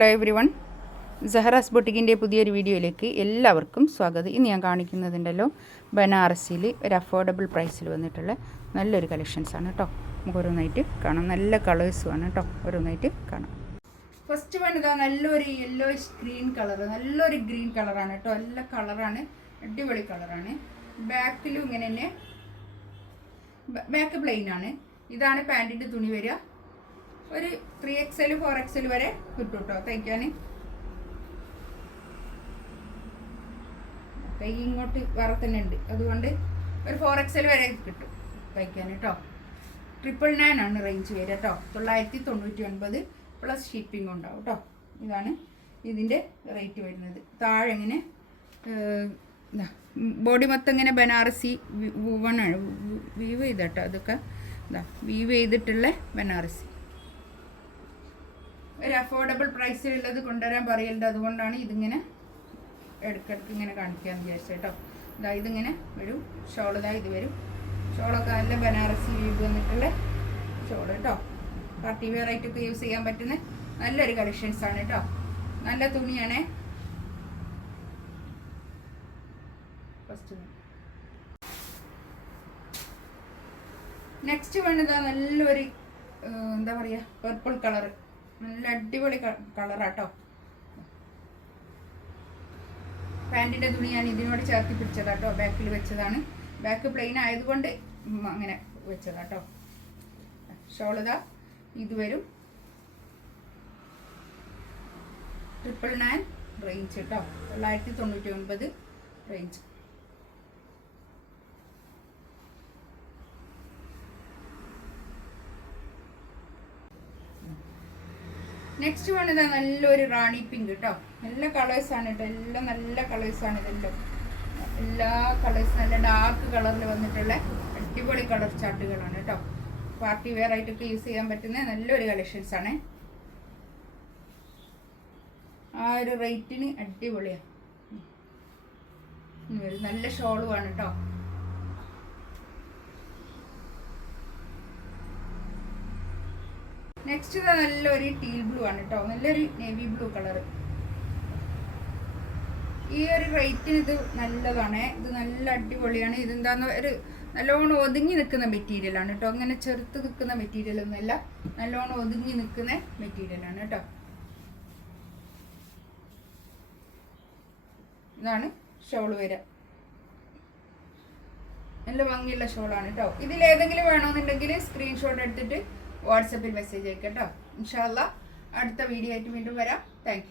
Hello every one സെഹറാസ് ബൊട്ടിക്കിന്റെ പുതിയൊരു വീഡിയോയിലേക്ക് എല്ലാവർക്കും സ്വാഗതം. ഇന്ന് ഞാൻ കാണിക്കുന്നതുണ്ടല്ലോ ബനാറസിയിൽ ഒരു അഫോർഡബിൾ പ്രൈസിൽ വന്നിട്ടുള്ള നല്ലൊരു കളക്ഷൻസ് ആണ് കേട്ടോ നമുക്ക് ഓരോന്നായിട്ട് കാണാം. നല്ല കളേഴ്സും ആണ് കേട്ടോ ഓരോന്നായിട്ട് കാണാം. ഫസ്റ്റ് വൺ ഇതാ നല്ലൊരു യെല്ലോ ഗ്രീൻ കളർ നല്ലൊരു ഗ്രീൻ കളറാണ് കേട്ടോ നല്ല കളറാണ് അടിപൊളി കളറാണ് ബാക്കിലും ഇങ്ങനെ തന്നെ. ബാക്ക് പ്ലെയിൻ ആണ്. ഇതാണ് പാന്റിന്റെ തുണി വരിക. ഒരു ത്രീ എക്സൽ ഫോർ എക്സൽ വരെ കിട്ടും കേട്ടോ തയ്ക്കാൻ കൈ ഇങ്ങോട്ട് വേറെ തന്നെ ഉണ്ട്. അതുകൊണ്ട് ഒരു ഫോർ എക്സൽ വരെ കിട്ടും. തയ്ക്കാൻ കേട്ടോ ട്രിപ്പിൾ നയൻ ആണ് റേഞ്ച് വരിക കേട്ടോ തൊള്ളായിരത്തി തൊണ്ണൂറ്റി ഒൻപത് പ്ലസ് ഷിപ്പിംഗ് ഉണ്ടാവും കേട്ടോ ഇതാണ് ഇതിന്റെ റേറ്റ് വരുന്നത്. താഴെ ഇങ്ങനെ ബോഡി മൊത്തം ഇങ്ങനെ ബനാറസി വൂവണാണ് വീവ് ചെയ്തട്ടോ അതൊക്കെ ഇതാ വീവ് ചെയ്തിട്ടുള്ള ബനാറസി. ഒരു അഫോർഡബിൾ പ്രൈസിലുള്ളത് കൊണ്ടുവരാൻ പറയലുണ്ട്. അതുകൊണ്ടാണ് ഇതിങ്ങനെ ഇടയ്ക്കിടയ്ക്ക് ഇങ്ങനെ കാണിക്കാൻ വിചാരിച്ചത് കേട്ടോ. ഇതാ ഇതിങ്ങനെ ഒരു ഷോൾ ഇതാ ഇത് വരും. ഷോളൊക്കെ നല്ല ബനാറസി വീവ് വന്നിട്ടുള്ള ഷോൾ കേട്ടോ. പാർട്ടി വെയർ ആയിട്ടൊക്കെ യൂസ് ചെയ്യാൻ പറ്റുന്ന നല്ലൊരു കളക്ഷൻസ് ആണ് കേട്ടോ. നല്ല തുണിയാണ്. ഫസ്റ്റ് നെക്സ്റ്റ് വേണ്ടതാ നല്ലൊരു എന്താ പറയുക പർപ്പിൾ കളർ നല്ല അടിപൊളി കളറാട്ടോ. പാന്റിന്റെ തുണി ഞാൻ ഇതിനോട് ചേർത്ത് പിടിച്ചതാട്ടോ ബാക്കിൽ വെച്ചതാണ്. ബാക്ക് പ്ലെയിൻ ആയതുകൊണ്ട് അങ്ങനെ വെച്ചതാട്ടോ. ഷോളിത ഇത് വരും. ട്രിപ്പിൾ നയൻ റേഞ്ച് കേട്ടോ തൊള്ളായിരത്തി തൊണ്ണൂറ്റി ഒൻപത് റേഞ്ച് നെക്സ്റ്റ് വൺ ഇതാ നല്ലൊരു റാണി പിങ്ക് കേട്ടോ നല്ല കളേഴ്സാണ് കേട്ടോ എല്ലാം നല്ല കളേഴ്സാണ് ഇതെല്ലാം എല്ലാ കളേഴ്സും നല്ല ഡാർക്ക് കളറിൽ വന്നിട്ടുള്ള അടിപൊളി കളർ ചാർട്ടുകളാണ് കേട്ടോ പാർട്ടി വെയർ ആയിട്ടൊക്കെ യൂസ് ചെയ്യാൻ പറ്റുന്ന നല്ലൊരു കളക്ഷൻസ് ആണ്. ആ ഒരു റേറ്റിന് അടിപൊളിയാണ് നല്ല ഷോളുമാണ് കേട്ടോ നെക്സ്റ്റ് നല്ലൊരു ടീൽ ബ്ലൂ ആണ് കേട്ടോ നല്ലൊരു നേവി ബ്ലൂ കളർ ഈ ഒരു റേറ്റിന് ഇത് നല്ലതാണ്. ഇത് നല്ല അടിപൊളിയാണ്. ഇതെന്താന്ന് ഒരു നല്ലോണം ഒതുങ്ങി നിൽക്കുന്ന മെറ്റീരിയലാണ് കേട്ടോ അങ്ങനെ ചെറുത്ത് നിൽക്കുന്ന മെറ്റീരിയൽ ഒന്നുമല്ല. നല്ലോണം ഒതുങ്ങി നിൽക്കുന്ന മെറ്റീരിയലാണ് കേട്ടോ ഇതാണ് ഷോൾ വരിക നല്ല ഭംഗിയുള്ള ഷോളാണ് കേട്ടോ ഇതിൽ ഏതെങ്കിലും വേണമെന്നുണ്ടെങ്കിൽ സ്ക്രീൻഷോട്ട് എടുത്തിട്ട് വാട്സപ്പിൽ മെസ്സേജ് അയക്കാം കേട്ടോ ഇൻഷാല്ല അടുത്ത വീഡിയോ ആയിട്ട് വീണ്ടും വരാം. താങ്ക്